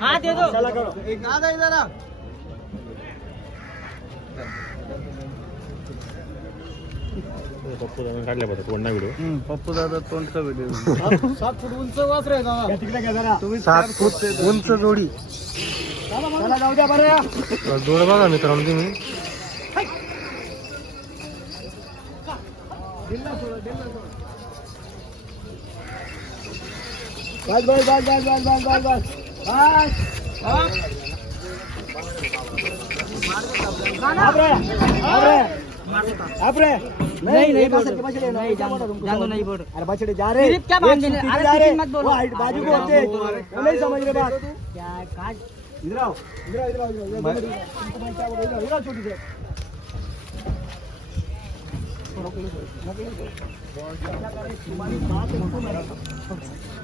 हा दे दो चला करो काढल्या पाहिजे वडना व्हिडिओ पप्पू दादा तोंडचा व्हिडिओ सात फूट उंच वासर आहे दादा तिकडे घ्या जरा सात फूट उंच जोडी चला जाऊ द्या बरं जोड बघा मित्रांनो तुम्ही बस बस बस बस बस बस बस बस बस। आपरे आपरे नहीं नहीं नहीं जानो नहीं बोल अरे बछड़े जा रहे। क्या बाँध देने? अरे मत बोलो। बाजू को होते नहीं समझ रहे बात। क्या काज इधर आओ इधर आओ इधर आओ इधर आओ, इधर आओ छोटी से। हा बघा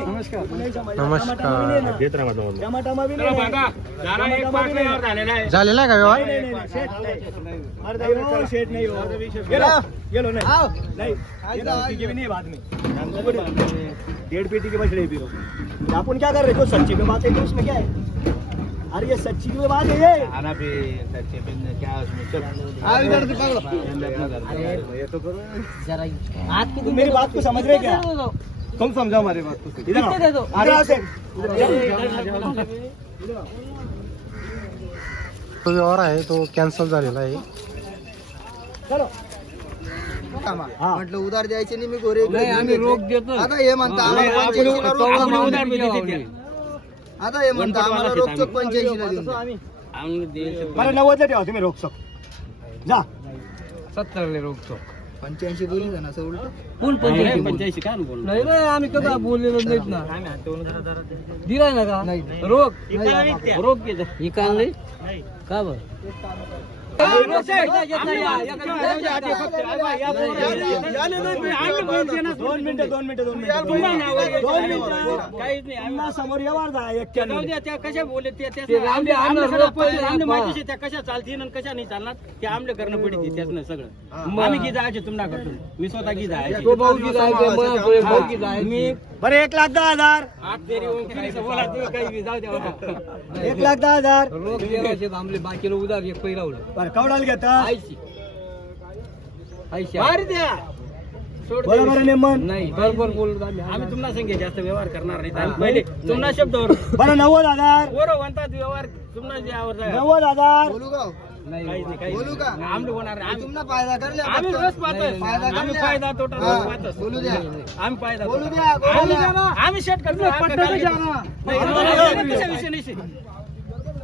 नमस्कार झालेला डेढ़ पेटी के बछड़े भी हो. अपन क्या कर रहे हो सच्ची में बात है उसमें क्या है अरे ये सच्ची की बात है ये खाना भी सच्ची बिन क्या उसमें चल आ इधर से पकड़ो ये तो करो जरा हाथ की मेरी बात को समझ रहे क्या? तुम समझो हमारी बात को इधर आओ। अरे हो तो व्यवहार आहे तो कॅन्सल झालेला आहे म्हटलं उधार द्यायचे नाही मी गोरे आम्ही आता हे म्हणता आम्हाला आता हे म्हणता आम्हाला रोख पंच्याऐंशी बरं नव्वदला ठेवा तुम्ही रोख जा. सत्तरला रोख पंच्याऐंशी बोलू द्या ना असं उलट? फुल पंच्याऐंशी काय नाही नाही आम्ही कदा बोललेलो नाहीत ना. दिलाय ना का? रोग. रोग इकाल नाही. का बर? दोन मिनिटं दोन मिनिटं दोन मिनिटं दोन मिनिटं काहीच नाही पुन्हा समोर व्यवहार जा एक्क्याण्णव त्या कशा बोलले त्या माहिती त्या कशा चालतील आणि कशा नाही चालणार ते आमले करणं पडते त्यातनं सगळं आम्ही की जायचे तुम्हाला करतो मी स्वतः की जायचे मी बरं एक लाख दहा हजार. आठ तेरी ओंकारीचं बोला तुम्ही काही बी जाऊ द्या बाबा. एक लाख दहा हजार. बाकीला उधार एक पहिला उडलं बरं कवडाल घेता बाहेर द्या नेमन नाही बरोबर बोलत आम्ही आम्ही तुम्हाला सांगे जास्त व्यवहार करणार नाही आम्ही पहिले तुम्हाला शब्दावर बरं नव्वद हजार बरोबर म्हणतात व्यवहार तुम्हाला जे आवडतं नव्वद हजार बोलू का काहीच नाही काहीच बोलू का नाही. आमले होणार नाही. आम्ही फायदा करले आम्ही रोज पाहतोय फायदा आम्ही करले. फायदा तोटा हा, बोलू द्या आम्ही फायदा बोलू तोटा. द्या बोलू आम्ही द्या आम्ही शेट करतो पट्टा. नाही, नाही, नाही हे त्यांना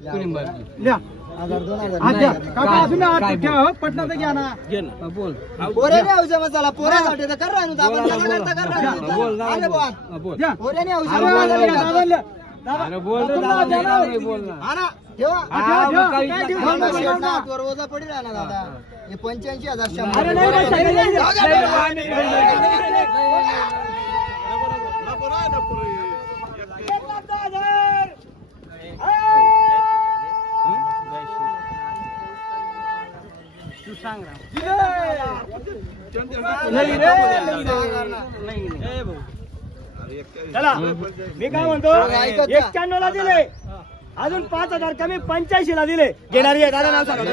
द्या. हजार दोन हजार हात द्या. नाही. काका, तुम्ही हात ठेवा, हो, पटलं तर घ्या ना घे ना. बोल पोऱ्याने औषध मसाला पोऱ्यासाठी तर कर राहिलो आपण त्याला करता कर राहिलो. अरे बुवा, द्या. पोऱ्याने औषध अरे, मसाला दादा, घ्या. दादा, दादा. अरे बोल रे, दादा, दादा, द्या ना. दादा, बोल ना. हा ना, ठेवा हा, ठेवा, ठेवा. काही काय ठेवा? हा ना, दादा, शेठ, दादा. ना, हातवर ओझं पडी राहिला दादा हे पंच्याऐंशी हजार अरे शंभर नाही, नाही, नाही, नाही, नाही. जाऊ द्या, नाही, जाऊ नाही, द्या. नाही, नाही, नाही, नाही, नाही. नको रे, नको रे. एक लाख दहा हजार. तू सांग ना. नाही रे. नाही, नाही. ए भाऊ. चला मी काय म्हणतो. एक्क्याण्णव ला दिले. अजून पाच हजार कमी पंच्याऐंशी ला दिले. घेणारी आहे दादा नाव सांगा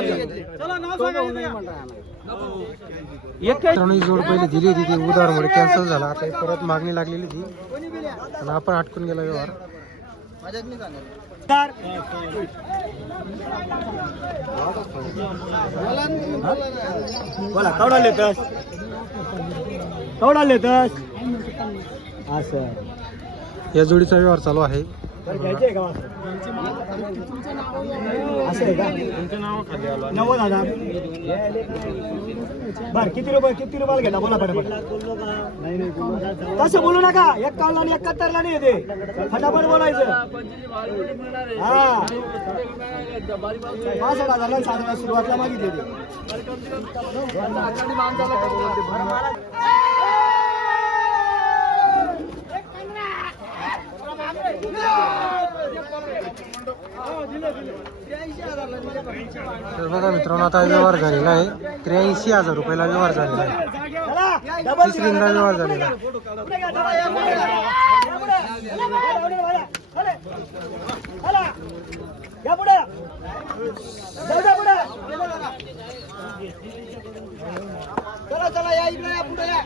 जोड पहिले दिली होती ती उधारमुळे कॅन्सल झाला. आता ही परत मागणी लागलेली ती आणि आपण अटकून गेला व्यवहार. बोला कवडा लेतस कवडा लेतस असं या जोडीचा व्यवहार चालू आहे. घ्यायचे का असं आहे का? नव्वद हजार. बर किती रुपये किती रुपयाला घेता? बोला फटाफट तसं बोलू नका. एक्कावन्न आणि एकाहत्तरला नाही येते. फटाफट बोलायचं. हा. पासष्ट हजारला साधारण सुरुवातला मागितले ते तर बघा मित्रांनो आता व्यवहार झालेला आहे. त्र्याऐंशी हजार रुपयाला व्यवहार झालेला आहे. तिसरींदा व्यवहार झालेला चला चला या इकडे या पुढे या.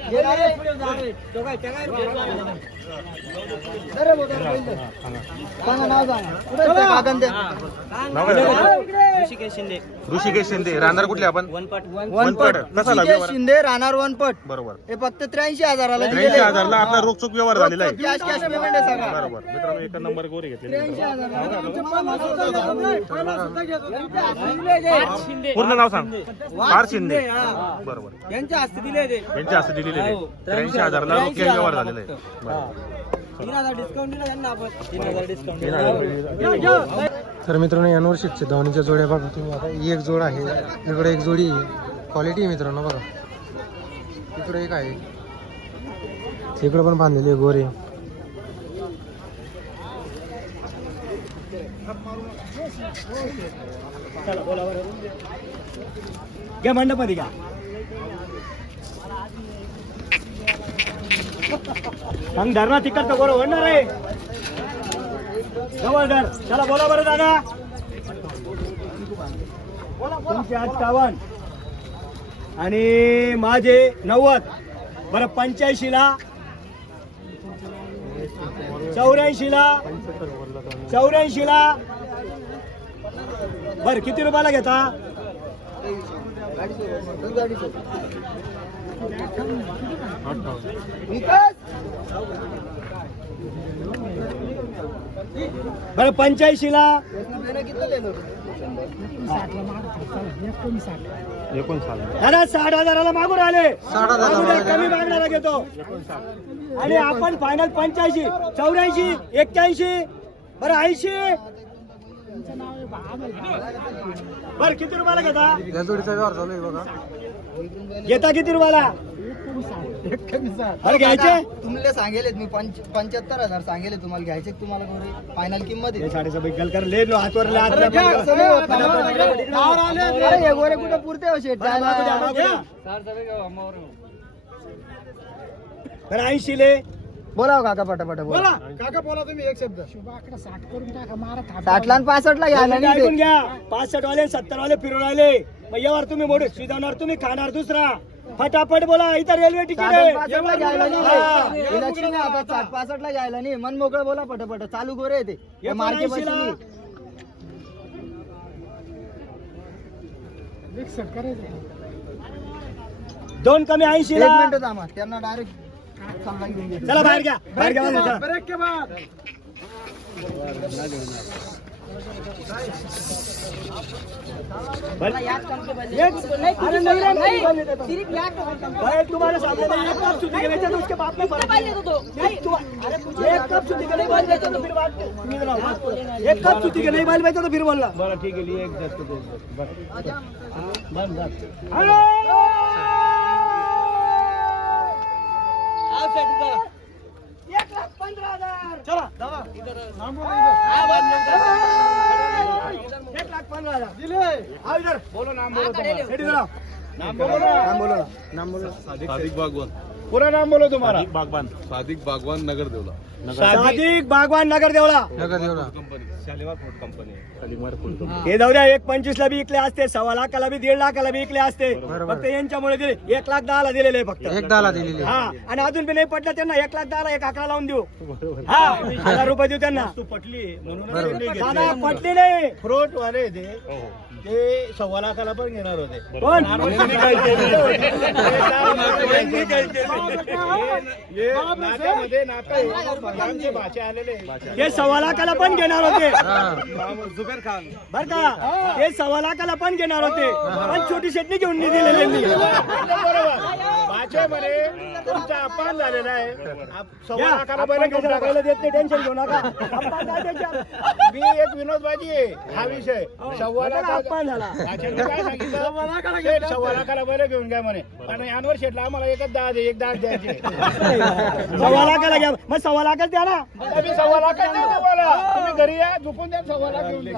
ऋषिकेश शिंदे. राहणार कुठले आपण? वनपट. वनपट. कसा ऋषिकेश? शिंदे राहणार वनपट. बरोबर. हे फक्त त्र्याऐंशी हजाराला त्र्याऐंशी दिलेले. हजारला आपला रोखचोक व्यवहार झालेला आहे. कॅश कॅश पेमेंट आहे सगळा. बरोबर. मित्रांनो एका नंबर गोरे. पूर्ण नाव सांग. पार शिंदे. बरोबर. यांच्या हस्ते दिले ते. यांच्या हस्ते दिलेले आहे त्र्याऐंशी हजारला रोखे व्यवहार झालेला आहे. बरोबर. तर मित्रांनो यानवर शिकचे धावणीच्या जोड्या बघा तुम्ही. आता ही एक जोड आहे. इकडे एक जोडी क्वालिटी आहे मित्रांनो बघा. इकडे एक आहे. इकडे पण बांधलेली आहे गोरे. घ्या मंडपमध्ये घ्या. सांग धरणा तिकडचं बरं होणार आहे. जवळ धर चला बोला बरं दादा. तुमचे अठ्ठावन्न आणि माझे नव्वद. बरं पंच्याऐंशीला. चौऱ्याऐंशीला. चौऱ्याऐंशीला. बरं किती रुपयाला घेता? बरं पंच्याऐंशी ला दादा साठ हजाराला मागून आले. कमी मागणारा घेतो. आणि आपण फायनल पंच्याऐंशी चौऱ्याऐंशी एक्क्याऐंशी बरं ऐंशी. बरं किती रुपयाला घेता? या जोडीचा व्यवहार चालू आहे बघा. घेता किती रुपयाला अरे घ्यायचे? तुम्हाला सांगेल मी पंच पंच्याहत्तर हजार सांगेल तुम्हाला घ्यायचे तुम्हाला गोरे. फायनल किंमत आहे. हे साडेसहा पैकी कर ले लो हातवर ले हात अरे गोरे कुठे पुरते हो शेट? ऐंशी ले. बोला हो काका पटापट बोला. काका बोला तुम्ही एक शब्द. साठ ला आणि पासष्ट ला घ्यायला तुम्ही नाही ऐकून ते. घ्या पासष्ट वाले सत्तर वाले फिरून राहिले मग यावर तुम्ही मोठे शिजवणार तुम्ही खाणार दुसरा. फटाफट बोला इथं रेल्वे तिकीट आहे. लक्ष्मी आता साठ पासष्ट ला घ्यायला नाही. मन मोकळं बोला पटापट. चालू गोरे आहे ते. मार्के 80 ला. दोन कमी ऐंशी त्यांना डायरेक्ट. चला बाहेर घ्या. बाहेर घ्या. तुम्हारे सामने मैं एक कप सूती के बेचे तो उसके बाद में। एक तु- अरे एक कप सूती के नहीं बाल बेचे तो फिर बात। एक कप सूती के नहीं बाल बेचे तो फिर बोलना बड़ा ठीक है लिए एक दस को दो बस बस हेलो! एक लाख पंद्रह हजार. चला दादा एक लाख पंद्रह हजार दिले आओ इधर बोलो नाम बोलो तुम्हारा रेडी जरा नाम बोलो नाम बोलो नाम बोलो सादिक बागवान पूरा नाम बोलो तुम्हारा सादिक बागबान सादिक बागवान नगर देवला. सादिक बागवान नगर Deola Shalimar food company Shalimar food हे जाऊ द्या एक पंचवीस ला बी इकले असते सव्वा लाखाला बी दीड लाखाला बी इकले असते. फक्त यांच्यामुळे दिले एक लाख दहा ला दिलेले फक्त. एक दहाला दिलेली. आहे. हा आणि अजून बी नाही पटलं त्यांना एक लाख दहा ला एक अकरा लावून देऊ. हा हजार रुपये देऊ त्यांना. पटली. दादा पटली नाही. फ्रूट वाले ते ते सव्वा लाखाला पण घेणार होते. कोण? नात्यामध्ये नातं आहे. आमचे भाचे आलेले हे सव्वा लाखाला पण घेणार होते. जुबेर खान. बर का? हे सव्वा लाखाला पण घेणार होते. पण छोटी शेटणी घेऊन नाही दिलेले मी तुमचा अपमान झालेला आहे. सव्वा लाखाला बैल घेऊन टाकायला देत नाही टेन्शन घेऊ नका. अपमान काय त्याच्यात? मी एक विनोद बाजी आहे. हा विषय. सव्वा त्याला लाख अपमान झाला. त्याच्यात काय सांगितलं? शेठ सव्वा लाखाला बरं घेऊन घ्या म्हणे. पण यानवर शेठला आम्हाला एकच दहा दे एक दहा द्यायचे सव्वा लाखाला घ्या. मग सव्वा लाखाला द्या ना. सव्वा लाख तुम्ही घरी या झोपून द्या सव्वा लाख घेऊन जा.